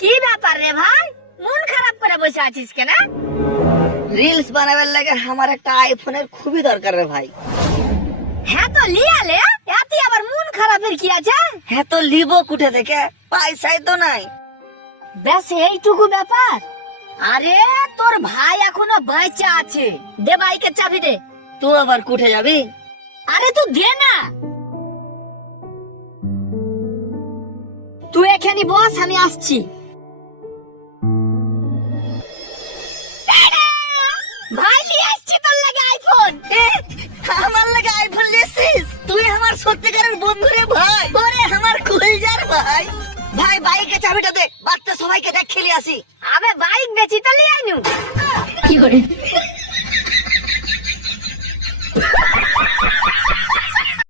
কি ব্যাপার রে ভাই, মন খারাপ করে বসে আছিস কেন? রিলস বানাবার লাগে আমার একটা আইফোনের খুবই দরকার রে ভাই। হ্যাঁ তো লিয়ালে, এতে আবার মন খারাপের কি আছে? হ্যাঁ তো লিবো কুঠে থেকে, পয়সাই তো নাই। ব্যাস এইটুকু ব্যাপার? আরে তোর ভাই এখনো বাচ্চা আছে, দে বাইকের চাবি দে। তুই আবার কুঠে যাবি? আরে তুই দে না, তুই এখানে বস, আমি আসছি। ভাই নিয়ে আসছি তোর লাগে আইফোন। আমার লাগে আইফোন লিয়েছিস? তুই আমার সত্যিকারের বন্ধু রে ভাই। ওরে আমার কলিজার ভাই। ভাই বাইকের চাবিটা দে, বাচ্চা সবাইকে দেখ খেলে আসি। আবে বাইক বেচি তো লিয়ে আইনু। কি করে